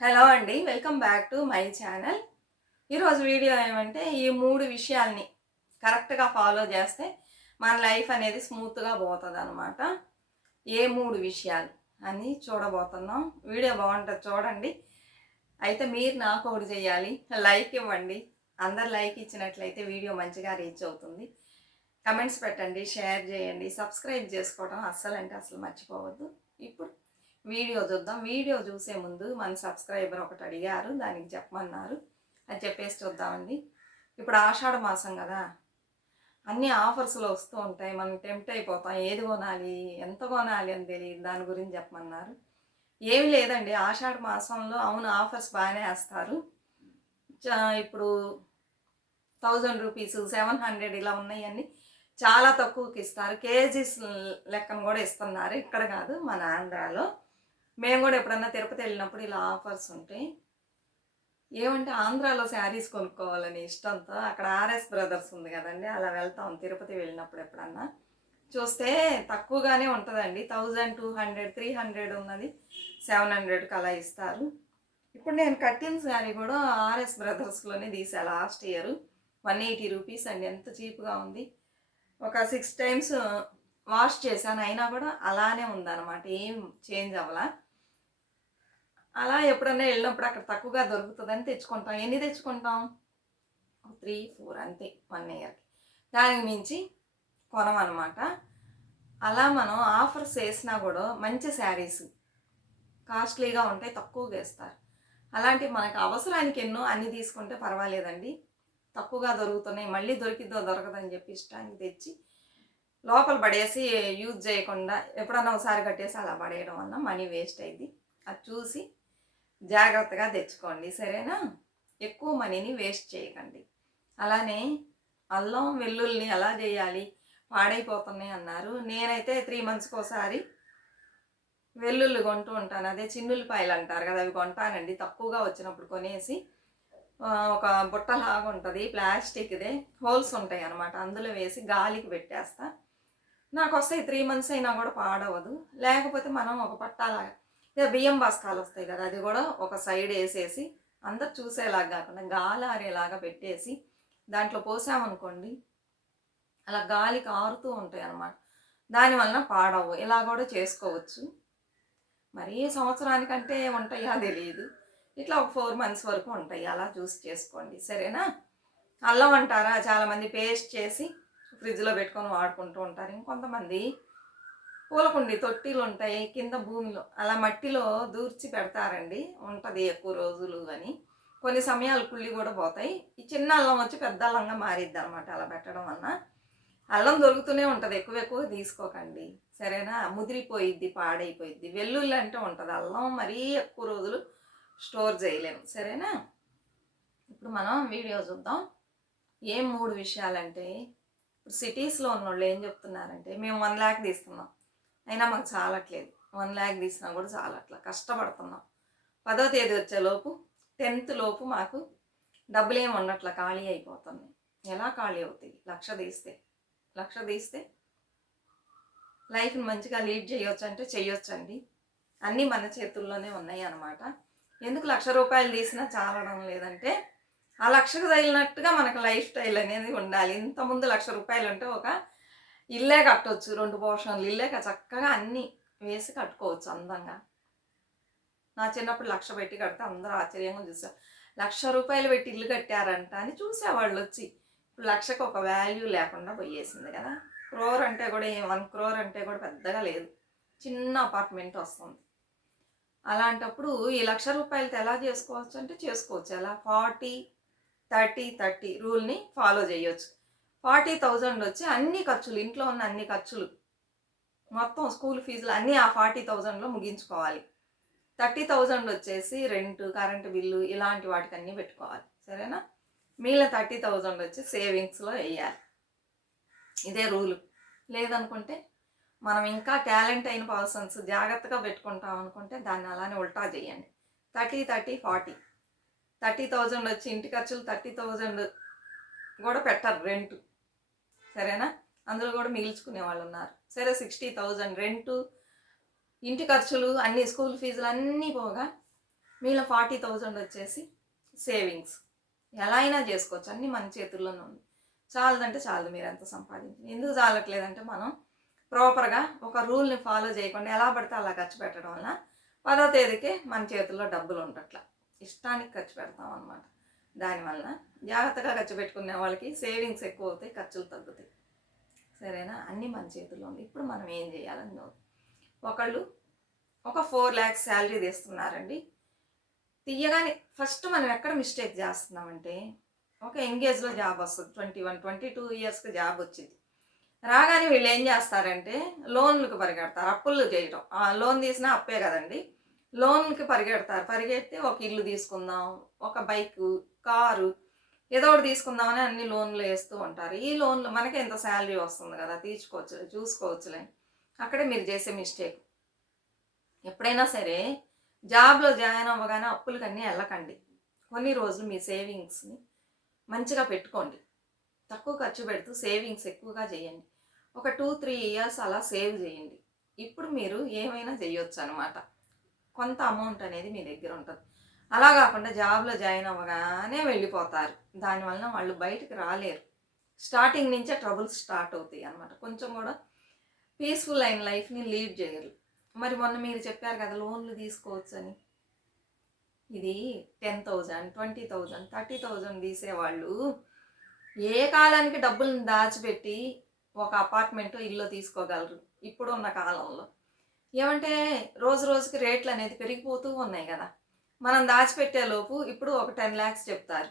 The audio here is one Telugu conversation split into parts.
హలో అండి welcome back to my channel. ఈరోజు వీడియో ఏమంటే ఈ మూడు విషయాల్ని కరెక్ట్గా ఫాలో చేస్తే మన లైఫ్ అనేది స్మూత్గా పోతుంది అనమాట ఏ మూడు విషయాలు అని చూడబోతున్నాం. వీడియో బాగుంటుంది చూడండి. అయితే మీరు నాకు ఒకటి చేయాలి లైక్ ఇవ్వండి. అందరు లైక్ ఇచ్చినట్లయితే వీడియో మంచిగా రీచ్ అవుతుంది. కమెంట్స్ పెట్టండి షేర్ చేయండి సబ్స్క్రైబ్ చేసుకోవడం అస్సలు అంటే అసలు మర్చిపోవద్దు. ఇప్పుడు వీడియో చూద్దాం. వీడియో చూసే ముందు మన సబ్స్క్రైబర్ ఒకటి అడిగారు దానికి చెప్పమన్నారు. అది చెప్పేసి చూద్దామండి. ఇప్పుడు ఆషాఢ మాసం కదా. అన్ని ఆఫర్స్లో వస్తూ ఉంటాయి. మనం టెంప్ట్ అయిపోతాం. ఏది కొనాలి? ఎంత కొనాలి అని తెలియదు. దాని గురించి చెప్పమన్నారు. ఏమి లేదండి. ఆషాఢ మాసంలో అవును ఆఫర్స్ బాగానే వేస్తారు. చా- ఇప్పుడు థౌజండ్ రూపీస్ సెవెన్ హండ్రెడ్ ఇలా ఉన్నాయన్నీ చాలా తక్కువకి ఇస్తారు. కేజీస్ లెక్కను కూడా ఇస్తున్నారు. ఇక్కడ కాదు మన ఆంధ్రాలో. మేము కూడా ఎప్పుడన్నా తిరుపతి వెళ్ళినప్పుడు ఇలా ఆఫర్స్ ఉంటాయి ఏమంటే ఆంధ్రాలో శారీస్ కొనుక్కోవాలని ఇష్టంతో అక్కడ ఆర్ఎస్ బ్రదర్స్ ఉంది కదండి అలా వెళ్తాం తిరుపతి వెళ్ళినప్పుడు ఎప్పుడన్నా. చూస్తే తక్కువగానే ఉంటుందండి thousand two hundred three hundred ఉన్నది సెవెన్ హండ్రెడ్కి అలా ఇస్తారు. ఇప్పుడు నేను కట్టిన శారీ కూడా ఆర్ఎస్ బ్రదర్స్లోనే తీసా last year one eighty rupees అండి ఎంత చీప్గా ఉంది. ఒక సిక్స్ టైమ్స్ వాష్ చేశాను అయినా కూడా అలానే ఉందన్నమాట ఏం చేంజ్ అవ్వలా. అలా ఎప్పుడన్నా వెళ్ళినప్పుడు అక్కడ తక్కువగా దొరుకుతుందని తెచ్చుకుంటాం. ఎన్ని తెచ్చుకుంటాం? త్రీ ఫోర్ అంతే వన్ ఇయర్కి. దానికి మించి కొనమన్నమాట. అలా మనం ఆఫర్స్ వేసినా కూడా మంచి శారీస్ కాస్ట్లీగా ఉంటాయి తక్కువగా వేస్తారు. అలాంటి మనకు అవసరానికి ఎన్నో అన్ని తీసుకుంటే పర్వాలేదండి. తక్కువగా దొరుకుతున్నాయి మళ్ళీ దొరికిద్దో దొరకదని చెప్పి ఇష్టానికి తెచ్చి లోపల పడేసి యూజ్ చేయకుండా ఎప్పుడన్నా ఒకసారి కట్టేసి అలా పడేయడం వల్ల మనీ వేస్ట్ అయింది అది చూసి జాగ్రత్తగా తెచ్చుకోండి సరేనా? ఎక్కువ మనీని వేస్ట్ చేయకండి. అలానే అల్లం వెల్లుల్ని ఎలా చేయాలి? పాడైపోతున్నాయి అన్నారు. నేనైతే త్రీ మంత్స్కి ఒకసారి వెల్లుల్లి కొంటూ ఉంటాను. అదే చిన్నుల్లిపాయలు అంటారు కదా అవి కొంటానండి. తక్కువగా వచ్చినప్పుడు కొనేసి ఒక బుట్టలాగా ఉంటుంది ప్లాస్టిక్దే హోల్స్ ఉంటాయి అనమాట అందులో వేసి గాలికి పెట్టేస్తా. నాకు వస్తాయి త్రీ మంత్స్ అయినా కూడా పాడవదు. లేకపోతే మనం ఒక పట్టాలాగా బియ్యం బస్తాలు వస్తాయి కదా అది కూడా ఒక సైడ్ వేసేసి అందరు చూసేలాగా కాకుండా గాలి ఆరేలాగా పెట్టేసి దాంట్లో పోసామనుకోండి అలా గాలికి ఆరుతూ ఉంటాయి అన్నమాట. దానివలన పాడవు. ఇలా కూడా చేసుకోవచ్చు. మరీ సంవత్సరానికంటే ఉంటాయా తెలియదు ఇట్లా ఒక ఫోర్ మంత్స్ వరకు ఉంటాయి. అలా చూసి చేసుకోండి. సరేనా? అల్లం అంటారా? చాలామంది పేస్ట్ చేసి ఫ్రిడ్జ్లో పెట్టుకొని వాడుకుంటూ ఉంటారు. ఇంకొంతమంది పూలకుండి తొట్టిలు ఉంటాయి కింద భూమిలో. అలా మట్టిలో దూర్చి పెడతారండి. ఉంటుంది ఎక్కువ రోజులు అని. కొన్ని సమయాలు కుళ్ళి కూడా పోతాయి. ఈ చిన్న అల్లం వచ్చి పెద్ద అల్లంగా మారిద్ది అనమాట అలా పెట్టడం వలన అల్లం దొరుకుతూనే ఉంటుంది. ఎక్కువ ఎక్కువ తీసుకోకండి. సరేనా? ముదిరిపోయిద్ది పాడైపోయిద్ది. వెల్లుల్లి అంటే ఉంటుంది. అల్లం మరీ ఎక్కువ రోజులు స్టోర్ చేయలేము సరేనా? ఇప్పుడు మనం వీడియో చూద్దాం. ఏం మూడు విషయాలంటే ఇప్పుడు సిటీస్లో ఉన్న వాళ్ళు ఏం చెప్తున్నారంటే మేము వన్ ల్యాక్ తీసుకున్నాం అయినా మాకు చాలట్లేదు. వన్ ల్యాక్ తీసినా కూడా చాలట్లా. కష్టపడుతున్నాం. పదో తేదీ వచ్చేలోపు టెన్త్ లోపు మాకు డబ్బులు ఏమి ఉండట్లా. ఖాళీ అయిపోతుంది ఎలా ఖాళీ అవుతాయి? లక్ష తీస్తే. లక్ష తీస్తే లైఫ్ని మంచిగా లీడ్ చేయొచ్చు అంటే చేయొచ్చండి అన్నీ మన చేతుల్లోనే ఉన్నాయి అన్నమాట ఎందుకు లక్ష రూపాయలు తీసినా చాలడం లేదంటే ఆ లక్షకు తగిలినట్టుగా మనకు లైఫ్ స్టైల్ అనేది ఉండాలి. ఇంతకుముందు లక్ష రూపాయలు అంటే ఒక ఇల్లే కట్టవచ్చు రెండు పోర్షన్లు. ఇల్లే చక్కగా అన్నీ వేసి కట్టుకోవచ్చు అందంగా. నా చిన్నప్పుడు లక్ష పెట్టి కడితే అందరూ ఆశ్చర్యంగా చూసారు లక్ష రూపాయలు పెట్టి ఇల్లు కట్టారంట అని చూసేవాళ్ళు వచ్చి. ఇప్పుడు లక్షకు ఒక వాల్యూ లేకుండా పోయేసింది కదా. క్రోర్ అంటే కూడా ఏం వన్ క్రోర్ అంటే కూడా పెద్దగా లేదు. చిన్న అపార్ట్మెంట్ వస్తుంది. అలాంటప్పుడు ఈ లక్ష రూపాయలతో ఎలా చేసుకోవచ్చు అంటే చేసుకోవచ్చు. ఎలా? ఫార్టీ థర్టీ థర్టీ రూల్ని ఫాలో చేయొచ్చు. ఫార్టీ థౌజండ్ వచ్చి అన్ని ఖర్చులు ఇంట్లో ఉన్న అన్ని ఖర్చులు మొత్తం స్కూల్ ఫీజులు అన్నీ ఆ ఫార్టీ థౌజండ్లో ముగించుకోవాలి. థర్టీ థౌజండ్ వచ్చేసి రెంట్ కరెంటు బిల్లు ఇలాంటి వాటికి అన్నీ పెట్టుకోవాలి. సరేనా? మిగిలిన థర్టీ థౌజండ్ వచ్చి సేవింగ్స్లో వేయాలి. ఇదే రూలు. లేదనుకుంటే మనం ఇంకా టాలెంట్ అయిన పర్సన్స్ జాగ్రత్తగా పెట్టుకుంటాం అనుకుంటే దాన్ని అలానే ఉల్టా చేయండి. Thirty thirty forty. Thirty thousand వచ్చి ఇంటి ఖర్చులు థర్టీ థౌజండ్ కూడా పెట్టరు రెంట్. సరేనా? అందులో కూడా మిగిల్చుకునే వాళ్ళు ఉన్నారు. సరే సిక్స్టీ థౌజండ్ రెంటు ఇంటి ఖర్చులు అన్ని స్కూల్ ఫీజులు అన్నీ పోగా మీలో ఫార్టీ థౌజండ్ వచ్చేసి సేవింగ్స్ ఎలా అయినా చేసుకోవచ్చు. అన్నీ మన చేతుల్లోనే ఉంది. చాలదంటే చాలదు మీరు ఎంత సంపాదించింది ఎందుకు చాలట్లేదంటే మనం ప్రాపర్గా ఒక రూల్ని ఫాలో చేయకుండా ఎలా పడితే అలా ఖర్చు పెట్టడం వల్ల పదో తేదీకే మన చేతుల్లో డబ్బులు ఉండట్ల. ఇష్టానికి ఖర్చు పెడతాం అనమాట దానివల్ల జాగ్రత్తగా ఖర్చు పెట్టుకునే వాళ్ళకి సేవింగ్స్ ఎక్కువ అవుతాయి ఖర్చులు తగ్గుతాయి. సరేనా? అన్నీ మన చేతుల్లో ఉంది ఇప్పుడు మనం ఏం చేయాలని ఒకళ్ళు ఒక ఫోర్ ల్యాక్స్ శాలరీ తీస్తున్నారండి. తీయగానే ఫస్ట్ మనం ఎక్కడ మిస్టేక్ చేస్తున్నామంటే ఒక ఎంగేజ్లో జాబ్ వస్తుంది. ట్వంటీ వన్ ట్వంటీ టూ ఇయర్స్కి జాబ్ వచ్చింది. రాగానే వీళ్ళు ఏం చేస్తారంటే లోన్లకు పరిగెడతారు. అప్పులు చేయడం. లోన్ తీసినా అప్పే కదండి. లోన్కి పరిగెడతారు. పరిగెడితే ఒక ఇల్లు తీసుకుందాం ఒక బైక్ కారు ఏదో ఒకటి తీసుకుందామని అన్ని లోన్లు వేస్తూ ఉంటారు. ఈ లోన్లు మనకి ఎంత శాలరీ వస్తుంది కదా? తీర్చుకోవచ్చు చూసుకోవచ్చులే. అక్కడే మీరు చేసే మిస్టేక్. ఎప్పుడైనా సరే జాబ్లో జాయిన్ అవ్వగానే అప్పులకన్నీ వెళ్ళకండి. కొన్ని రోజులు మీ సేవింగ్స్ని మంచిగా పెట్టుకోండి. తక్కువ ఖర్చు పెడుతూ సేవింగ్స్ ఎక్కువగా చేయండి. ఒక టూ త్రీ ఇయర్స్ అలా సేవ్ చేయండి. ఇప్పుడు మీరు ఏమైనా చేయొచ్చు అనమాట కొంత అమౌంట్ అనేది మీ దగ్గర ఉంటుంది. అలా కాకుండా జాబ్లో జాయిన్ అవ్వగానే వెళ్ళిపోతారు. దానివలన వాళ్ళు బయటకు రాలేరు. స్టార్టింగ్ నుంచే ట్రబుల్స్ స్టార్ట్ అవుతాయి అనమాట కొంచెం కూడా పీస్ఫుల్ అయిన లైఫ్ని లీడ్ చేయరు. మరి మొన్న మీరు చెప్పారు కదా లోన్లు తీసుకోవచ్చు అని ఇది ten thousand twenty thousand thirty thousand తీసేవాళ్ళు ఏ కాలానికి డబ్బులను దాచిపెట్టి ఒక అపార్ట్మెంట్ ఇల్లు తీసుకోగలరు ఇప్పుడున్న కాలంలో? ఏమంటే రోజు రోజుకి రేట్లు అనేది పెరిగిపోతూ ఉన్నాయి కదా. మనం దాచిపెట్టే లోపు ఇప్పుడు ఒక టెన్ ల్యాక్స్ చెప్తారు.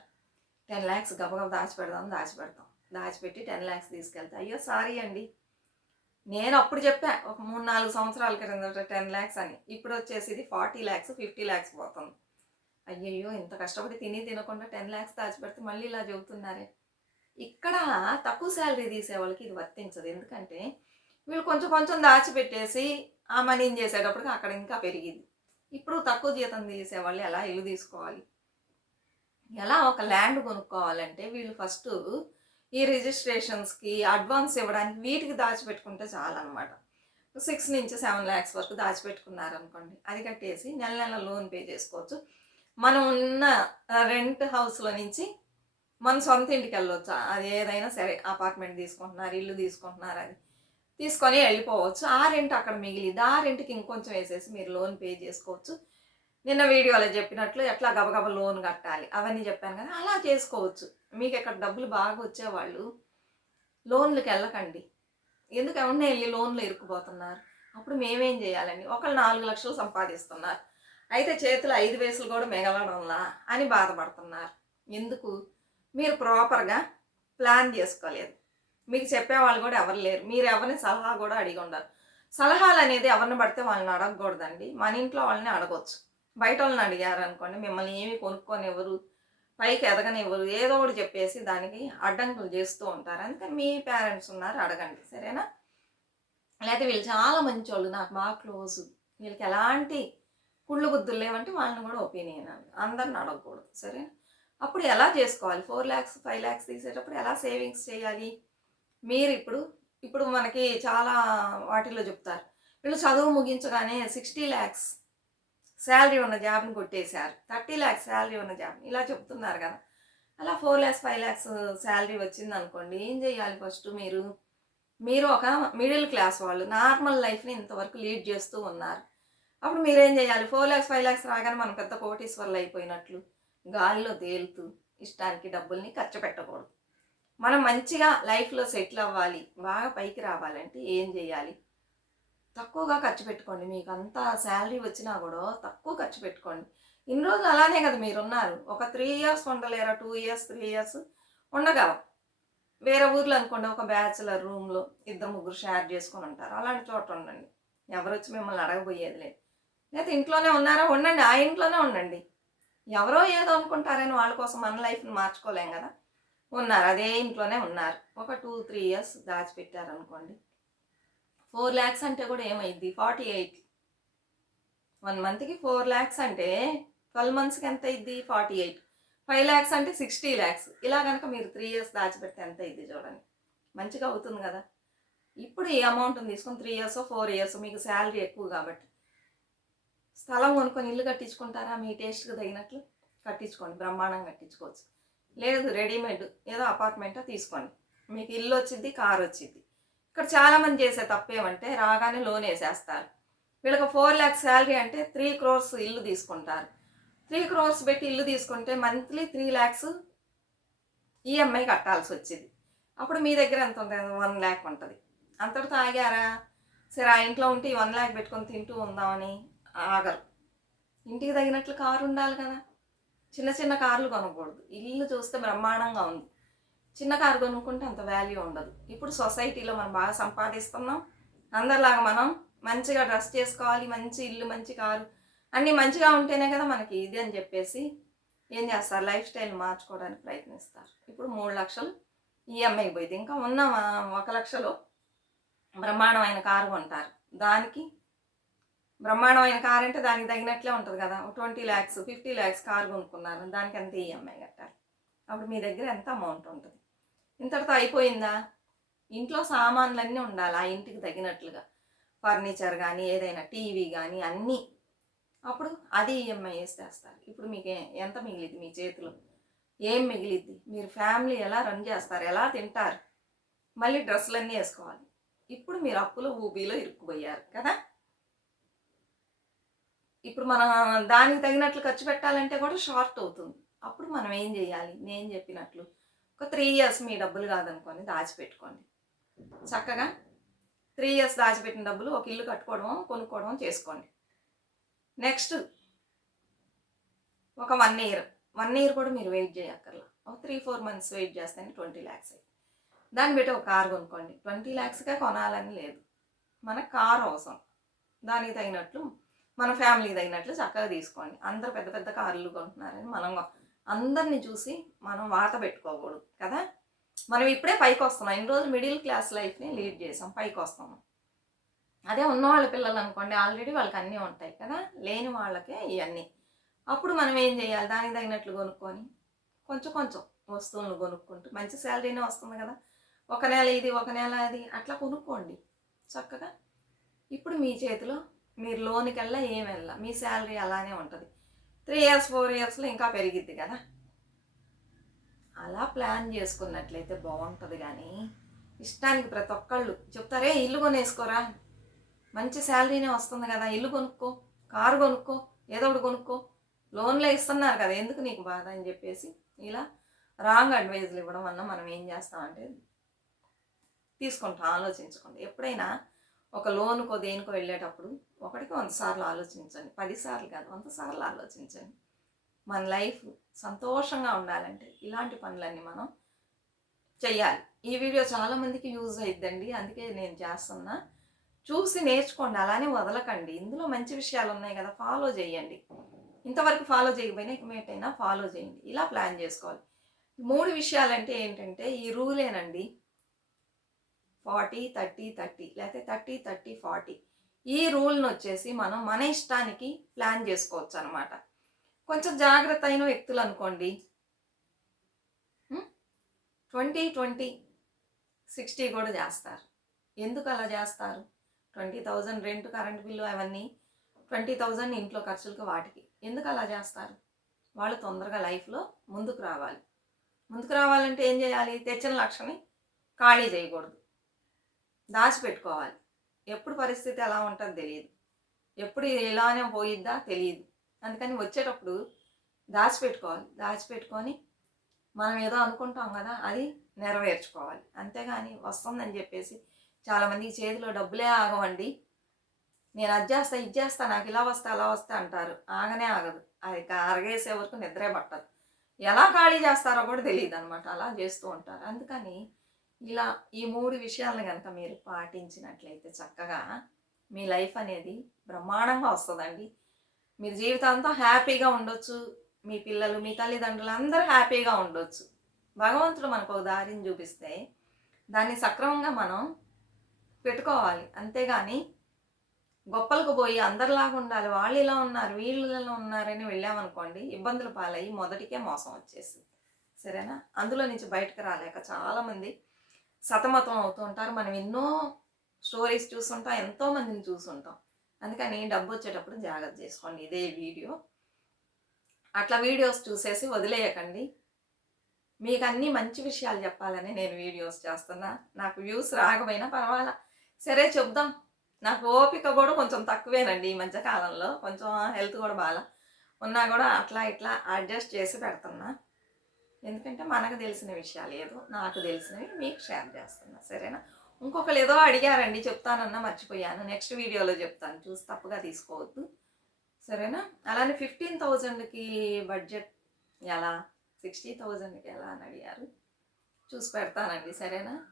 టెన్ ల్యాక్స్ గబగబ దాచిపెడదాం దాచిపెడతాం. దాచిపెట్టి టెన్ ల్యాక్స్ తీసుకెళ్తా. అయ్యో సారీ అండి. నేను అప్పుడు చెప్పా ఒక మూడు నాలుగు సంవత్సరాల క్రిందట టెన్ ల్యాక్స్ అని. ఇప్పుడు వచ్చేసి ఇది ఫార్టీ ల్యాక్స్ ఫిఫ్టీ ల్యాక్స్ పోతుంది. అయ్యయ్యో ఇంత కష్టపడి తిని తినకుండా టెన్ ల్యాక్స్ దాచిపెడితే మళ్ళీ ఇలా చెబుతున్నారే. ఇక్కడ తక్కువ శాలరీ తీసే వాళ్ళకి ఇది వర్తించదు. ఎందుకంటే వీళ్ళు కొంచెం కొంచెం దాచిపెట్టేసి ఆ మనీని చేసేటప్పటికి అక్కడ ఇంకా పెరిగింది. ఇప్పుడు తక్కువ జీతం తీసేవాళ్ళు ఎలా ఇల్లు తీసుకోవాలి? ఎలా ఒక ల్యాండ్ కొనుక్కోవాలంటే వీళ్ళు ఫస్ట్ ఈ రిజిస్ట్రేషన్స్కి అడ్వాన్స్ ఇవ్వడానికి వీటికి దాచిపెట్టుకుంటే చాలన్నమాట. సిక్స్ నుంచి సెవెన్ ల్యాక్స్ వరకు దాచిపెట్టుకున్నారనుకోండి అది కట్టేసి నెల నెల లోన్ పే చేసుకోవచ్చు. మనం ఉన్న రెంట్ హౌస్లో నుంచి మన సొంత ఇంటికి వెళ్ళొచ్చు? అది ఏదైనా సరే అపార్ట్మెంట్ తీసుకుంటున్నారు ఇల్లు తీసుకుంటున్నారు అది తీసుకొని వెళ్ళిపోవచ్చు. ఆ రెంట్ అక్కడ మిగిలిది. ఆ రెంట్కి ఇంకొంచెం వేసేసి మీరు లోన్ పే చేసుకోవచ్చు. నిన్న వీడియోలో చెప్పినట్లు ఎట్లా గబగబ లోన్ కట్టాలి? అవన్నీ చెప్పాను కదా అలా చేసుకోవచ్చు. మీకు ఇక్కడ డబ్బులు బాగా వచ్చేవాళ్ళు లోన్లకు వెళ్ళకండి. ఎందుకు ఎవరిని వెళ్ళి లోన్లు ఇరుక్కుపోతున్నారు? అప్పుడు మేమేం చేయాలండి? ఒకళ్ళు నాలుగు లక్షలు సంపాదిస్తున్నారు. అయితే చేతులు ఐదు వేసులు కూడా మిగలడంలా అని బాధపడుతున్నారు. ఎందుకు? మీరు ప్రాపర్గా ప్లాన్ చేసుకోలేదు. మీకు చెప్పేవాళ్ళు కూడా ఎవరు లేరు. మీరు ఎవరిని సలహా కూడా అడిగి ఉండరు. సలహాలు అనేది ఎవరిని పడితే వాళ్ళని అడగకూడదండి. మన ఇంట్లో వాళ్ళని అడగవచ్చు బయట వాళ్ళని అడిగారు అనుకోండి మిమ్మల్ని ఏమి కొనుక్కొని ఎవరు పైకి ఎదగనివ్వరు ఏదో ఒకటి చెప్పేసి దానికి అడ్డంకులు చేస్తూ ఉంటారు. అందుకని మీ పేరెంట్స్ ఉన్నారు అడగండి. సరేనా? లేకపోతే వీళ్ళు చాలా మంచి వాళ్ళు నాకు బాగా క్లోజ్. వీళ్ళకి ఎలాంటి కుళ్ళు బుద్ధులు లేవంటే వాళ్ళని కూడా ఒపీనియన్ అందరిని అడగకూడదు. సరేనా? అప్పుడు ఎలా చేసుకోవాలి? ఫోర్ ల్యాక్స్ ఫైవ్ ల్యాక్స్ తీసేటప్పుడు ఎలా సేవింగ్స్ చేయాలి? మీరు ఇప్పుడు ఇప్పుడు మనకి చాలా వాటిల్లో చెప్తారు. వీళ్ళు చదువు ముగించగానే సిక్స్టీ ల్యాక్స్ శాలరీ ఉన్న జాబ్ని కొట్టేశారు. థర్టీ ల్యాక్స్ శాలరీ ఉన్న జాబ్. ఇలా చెప్తున్నారు కదా. అలా four lakhs five lakhs salary వచ్చింది అనుకోండి ఏం చేయాలి ఫస్ట్ మీరు? మీరు ఒక మిడిల్ క్లాస్ వాళ్ళు నార్మల్ లైఫ్ని ఇంతవరకు లీడ్ చేస్తూ ఉన్నారు. అప్పుడు మీరేం చేయాలి? ఫోర్ ల్యాక్స్ ఫైవ్ ల్యాక్స్ రాగానే మనం పెద్ద కోటీశ్వర్లు అయిపోయినట్లు గాలిలో తేలుతూ ఇష్టానికి డబ్బుల్ని ఖర్చు పెట్టకూడదు. మనం మంచిగా లైఫ్లో సెటిల్ అవ్వాలి బాగా పైకి రావాలంటే ఏం చేయాలి? తక్కువగా ఖర్చు పెట్టుకోండి. మీకు అంత శాలరీ వచ్చినా కూడా తక్కువ ఖర్చు పెట్టుకోండి. ఇన్ని రోజులు అలానే కదా మీరు ఉన్నారు ఒక త్రీ ఇయర్స్ ఉండలేరా? టూ ఇయర్స్ త్రీ ఇయర్స్ ఉండగలం. వేరే ఊర్లో అనుకోండి ఒక బ్యాచులర్ రూమ్లో ఇద్దరు ముగ్గురు షేర్ చేసుకొని ఉంటారు. అలాంటి చోట ఉండండి. ఎవరు వచ్చి మిమ్మల్ని అడగబోయేది లేదు. లేకపోతే ఇంట్లోనే ఉన్నారా? ఉండండి. ఆ ఇంట్లోనే ఉండండి. ఎవరో ఏదో అనుకుంటారని వాళ్ళ కోసం మన లైఫ్ని మార్చుకోలేం కదా. ఉన్నారు. అదే ఇంట్లోనే ఉన్నారు. ఒక టూ త్రీ ఇయర్స్ దాచిపెట్టారనుకోండి. ఫోర్ ల్యాక్స్ అంటే కూడా ఏమైంది? ఫార్టీ ఎయిట్ వన్ మంత్కి ఫోర్ ల్యాక్స్ అంటే ట్వెల్వ్ మంత్స్కి ఎంత అయింది ఫార్టీ ఎయిట్ ఫైవ్ ల్యాక్స్ అంటే సిక్స్టీ ల్యాక్స్ ఇలా కనుక మీరు త్రీ ఇయర్స్ దాచిపెడితే ఎంత అయింది చూడండి. మంచిగా అవుతుంది కదా? ఇప్పుడు ఈ అమౌంట్ని తీసుకొని త్రీ ఇయర్స్ ఫోర్ ఇయర్స్ మీకు శాలరీ ఎక్కువ కాబట్టి. స్థలం కొనుక్కొని ఇల్లు కట్టించుకుంటారా? మీ టేస్ట్కి తగినట్లు కట్టించుకోండి. బ్రహ్మాండం కట్టించుకోవచ్చు. లేదు రెడీమేడ్ ఏదో అపార్ట్మెంటో తీసుకోండి మీకు ఇల్లు వచ్చింది కార్ వచ్చింది ఇక్కడ చాలామంది చేసే తప్పేమంటే రాగానే లోన్ వేసేస్తారు. వీళ్ళకి ఫోర్ ల్యాక్స్ శాలరీ అంటే త్రీ క్రోర్స్ ఇల్లు తీసుకుంటారు. త్రీ క్రోర్స్ పెట్టి ఇల్లు తీసుకుంటే మంత్లీ త్రీ ల్యాక్స్ ఈఎంఐ కట్టాల్సి వచ్చింది. అప్పుడు మీ దగ్గర ఎంత ఉంటుంది వన్ ల్యాక్ ఉంటుంది. అంతటితో ఆగారా సరే ఆ ఇంట్లో ఉంటే ఈ వన్ ల్యాక్ పెట్టుకొని తింటూ ఉందామని ఆగరు. ఇంటికి తగినట్లు కారు ఉండాలి కదా. చిన్న చిన్న కార్లు కొనకూడదు. ఇల్లు చూస్తే బ్రహ్మాండంగా ఉంది. చిన్న కారు కొనుక్కుంటే అంత వాల్యూ ఉండదు. ఇప్పుడు సొసైటీలో మనం బాగా సంపాదిస్తున్నాం. అందరిలాగా మనం మంచిగా డ్రెస్ చేసుకోవాలి మంచి ఇల్లు మంచి కారు అన్నీ మంచిగా ఉంటేనే కదా మనకి ఇది అని చెప్పేసి ఏం చేస్తారు? లైఫ్ స్టైల్ మార్చుకోవడానికి ప్రయత్నిస్తారు. ఇప్పుడు మూడు లక్షలు ఈఎంఐ పోయింది ఇంకా ఉన్న ఒక లక్షలో బ్రహ్మాండమైన కారు కొంటారు. దానికి బ్రహ్మాండమైన కార్ అంటే దానికి తగినట్లే ఉంటుంది కదా. Twenty lakhs fifty lakhs car కొనుక్కున్నారు. దానికి ఎంత ఈఎంఐ కట్టాలి? అప్పుడు మీ దగ్గర ఎంత అమౌంట్ ఉంటుంది? ఇంతటితో అయిపోయిందా? ఇంట్లో సామాన్లన్నీ ఉండాలి ఆ ఇంటికి తగినట్లుగా. ఫర్నిచర్ కానీ ఏదైనా టీవీ కానీ అన్నీ. అప్పుడు అది ఈఎంఐ వేసేస్తారు ఇప్పుడు మీకు ఎంత మిగిలిద్ది మీ చేతిలో? ఏం మిగిలిద్ది? మీరు ఫ్యామిలీ ఎలా రన్ చేస్తారు? ఎలా తింటారు? మళ్ళీ డ్రెస్సులన్నీ వేసుకోవాలి. ఇప్పుడు మీరు అప్పులో ఊబీలో ఇరుక్కుపోయారు కదా? ఇప్పుడు మనం దానికి తగినట్లు ఖర్చు పెట్టాలంటే కూడా షార్ట్ అవుతుంది. అప్పుడు మనం ఏం చేయాలి? నేను చెప్పినట్లు ఒక త్రీ ఇయర్స్ మీ డబ్బులు కాదనుకోండి దాచిపెట్టుకోండి. చక్కగా త్రీ ఇయర్స్ దాచిపెట్టిన డబ్బులు ఒక ఇల్లు కట్టుకోవడం కొనుక్కోవడం చేసుకోండి. నెక్స్ట్ ఒక వన్ ఇయర్ వన్ ఇయర్ కూడా మీరు వెయిట్ చేయక్కర్లా. ఒక త్రీ ఫోర్ మంత్స్ వెయిట్ చేస్తేనే ట్వంటీ ల్యాక్స్ అయ్యి. దాన్ని బట్టి ఒక కార్ కొనుక్కోండి. ట్వంటీ ల్యాక్స్కే కొనాలని లేదు. మనకు కార్ అవసరం. దానికి తగినట్లు మన ఫ్యామిలీకి తగినట్లు చక్కగా తీసుకోండి. అందరు పెద్ద పెద్ద కార్లు కొంటున్నారని మనం అందరిని చూసి మనం వాత పెట్టుకోకూడదు కదా? మనం ఇప్పుడే పైకి వస్తున్నాం ఇన్ని రోజులు మిడిల్ క్లాస్ లైఫ్ని లీడ్ చేసాం పైకి వస్తాము అదే ఉన్నవాళ్ళ పిల్లలు అనుకోండి ఆల్రెడీ వాళ్ళకి అన్నీ ఉంటాయి కదా? లేని వాళ్ళకే ఇవన్నీ. అప్పుడు మనం ఏం చేయాలి? దానికి తగినట్లు కొనుక్కొని కొంచెం కొంచెం వస్తువులను కొనుక్కుంటూ మంచి శాలరీనే వస్తుంది కదా? ఒక నెల ఇది ఒక నెల అది అట్లా కొనుక్కోండి. చక్కగా. ఇప్పుడు మీ చేతిలో మీరు లోన్ కల్లా ఏం వెళ్ళా మీ శాలరీ అలానే ఉంటుంది. త్రీ ఇయర్స్ ఫోర్ ఇయర్స్లో ఇంకా పెరిగిద్ది కదా. అలా ప్లాన్ చేసుకున్నట్లయితే బాగుంటుంది కానీ ఇష్టానికి ప్రతి ఒక్కళ్ళు చెప్తారే ఇల్లు కొనేసుకోరా? మంచి శాలరీనే వస్తుంది కదా. ఇల్లు కొనుక్కో కారు కొనుక్కో ఏదో ఒకటి కొనుక్కో. లోన్లో ఇస్తున్నారు కదా. ఎందుకు నీకు బాధ? అని చెప్పేసి ఇలా రాంగ్ అడ్వైజులు ఇవ్వడం వల్ల మనం ఏం చేస్తామంటే తీసుకుంటాం ఆలోచించుకోండి ఎప్పుడైనా ఒక లోనుకో దేనికో వెళ్ళేటప్పుడు ఒకటికి వంద సార్లు ఆలోచించండి. పదిసార్లు కాదు వంద సార్లు ఆలోచించండి. మన లైఫ్ సంతోషంగా ఉండాలంటే ఇలాంటి పనులన్నీ మనం చెయ్యాలి. ఈ వీడియో చాలామందికి యూజ్ అయిద్దండి. అందుకే నేను చేస్తున్నా. చూసి నేర్చుకోండి అలానే వదలకండి. ఇందులో మంచి విషయాలు ఉన్నాయి కదా ఫాలో చేయండి ఇంతవరకు ఫాలో చేయకపోయినా ఇక మీటైనా ఫాలో చేయండి. ఇలా ప్లాన్ చేసుకోవాలి. మూడు విషయాలంటే ఏంటంటే ఈ రూలేనండి. ఫార్టీ థర్టీ థర్టీ లేకపోతే థర్టీ థర్టీ ఫార్టీ ఈ రూల్ని వచ్చేసి మనం మన ఇష్టానికి ప్లాన్ చేసుకోవచ్చు అనమాట కొంచెం జాగ్రత్త అయిన వ్యక్తులు అనుకోండి. ట్వంటీ ట్వంటీ సిక్స్టీ కూడా చేస్తారు. ఎందుకు అలా చేస్తారు? Twenty thousand rent current bill అవన్నీ ట్వంటీ థౌజండ్ ఇంట్లో ఖర్చులకు వాటికి. ఎందుకు అలా చేస్తారు? వాళ్ళు తొందరగా లైఫ్లో ముందుకు రావాలి. ముందుకు రావాలంటే ఏం చేయాలి? తెచ్చిన లక్షని ఖాళీ చేయకూడదు. దాచిపెట్టుకోవాలి. ఎప్పుడు పరిస్థితి ఎలా ఉంటుందో తెలియదు. ఎప్పుడు ఇలానే పోయిద్దా తెలియదు. అందుకని వచ్చేటప్పుడు దాచిపెట్టుకోవాలి. దాచిపెట్టుకొని మనం ఏదో అనుకుంటాం కదా అది నెరవేర్చుకోవాలి. అంతేగాని వస్తుందని చెప్పేసి చాలామంది చేతిలో డబ్బులే ఆగవండి. నేను అది చేస్తా ఇది చేస్తా నాకు ఇలా వస్తా అలా వస్తా అంటారు. ఆగనే ఆగదు. అది అరగేసే వరకు నిద్రే పట్టదు. ఎలా ఖాళీ చేస్తారో కూడా తెలియదు అనమాట అలా చేస్తూ ఉంటారు. అందుకని ఇలా ఈ మూడు విషయాలను కనుక మీరు పాటించినట్లయితే చక్కగా మీ లైఫ్ అనేది బ్రహ్మాండంగా వస్తుందండి. మీరు జీవితాంతం హ్యాపీగా ఉండొచ్చు. మీ పిల్లలు మీ తల్లిదండ్రులు అందరూ హ్యాపీగా ఉండొచ్చు. భగవంతుడు మనకు ఒక దారిని చూపిస్తే దాన్ని సక్రమంగా మనం పెట్టుకోవాలి. అంతేగాని గొప్పలకు పోయి అందరిలాగా ఉండాలి వాళ్ళు ఇలా ఉన్నారు వీళ్ళు ఇలా ఉన్నారని వెళ్ళామనుకోండి ఇబ్బందులు పాలయ్యి మొదటికే మోసం వచ్చేసి సరేనా? అందులో నుంచి బయటకు రాలేక చాలామంది సతమతం అవుతూ ఉంటారు. మనం ఎన్నో స్టోరీస్ చూస్తుంటాం ఎంతో మందిని చూస్తుంటాం. అందుకని డబ్బు వచ్చేటప్పుడు జాగ్రత్త చేసుకోండి. ఇదే వీడియో. అట్లా వీడియోస్ చూసేసి వదిలేయకండి. మీకు అన్ని మంచి విషయాలు చెప్పాలని నేను వీడియోస్ చేస్తున్నా. నాకు వ్యూస్ రాకపోయినా పర్వాలా. సరే చెప్దాం. నాకు ఓపిక కూడా కొంచెం తక్కువేనండి ఈ మధ్యకాలంలో కొంచెం హెల్త్ కూడా బాగా ఉన్నా కూడా అట్లా ఇట్లా అడ్జస్ట్ చేసి పెడుతున్నా. ఎందుకంటే మనకు తెలిసిన విషయాలు ఏదో నాకు తెలిసినవి మీకు షేర్ చేస్తున్నా సరేనా? ఇంకొకరు ఏదో అడిగారండి చెప్తానన్నా మర్చిపోయాను. నెక్స్ట్ వీడియోలో చెప్తాను. చూసి తప్పుగా తీసుకోవద్దు. సరేనా? అలానే ఫిఫ్టీన్ థౌజండ్కి బడ్జెట్ ఎలా? సిక్స్టీ థౌజండ్కి ఎలా అని అడిగారు. చూసి పెడతానండి సరేనా?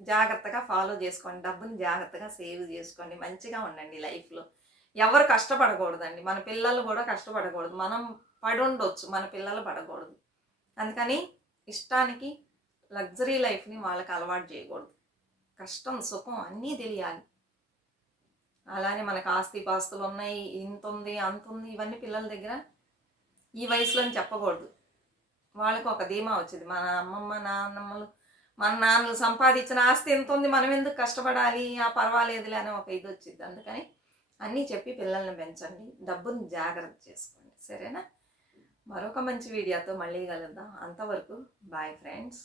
జాగ్రత్తగా ఫాలో చేసుకోండి. డబ్బుని జాగ్రత్తగా సేవ్ చేసుకోండి. మంచిగా ఉండండి లైఫ్లో. ఎవరు కష్టపడకూడదండి. మన పిల్లలు కూడా కష్టపడకూడదు. మనం పడి ఉండొచ్చు మన పిల్లలు పడకూడదు. అందుకని ఇష్టానికి లగ్జరీ లైఫ్ని వాళ్ళకి అలవాటు చేయకూడదు. కష్టం సుఖం అన్నీ తెలియాలి. అలానే మనకు ఆస్తి పాస్తులు ఉన్నాయి ఇంత ఉంది అంత ఉంది ఇవన్నీ పిల్లల దగ్గర ఈ వయసులో చెప్పకూడదు. వాళ్ళకు ఒక ధీమా వచ్చింది మన అమ్మమ్మ నాన్నమ్మలు మన నాన్నలు సంపాదించిన ఆస్తి ఎంత ఉంది మనం ఎందుకు కష్టపడాలి? ఆ పర్వాలేదులే అని ఒక ఇది వచ్చింది. అందుకని అన్నీ చెప్పి పిల్లల్ని పెంచండి డబ్బుని జాగ్రత్త చేసుకోండి. సరేనా? మరొక మంచి వీడియోతో మళ్ళీ కలుద్దాం. అంతవరకు బాయ్ ఫ్రెండ్స్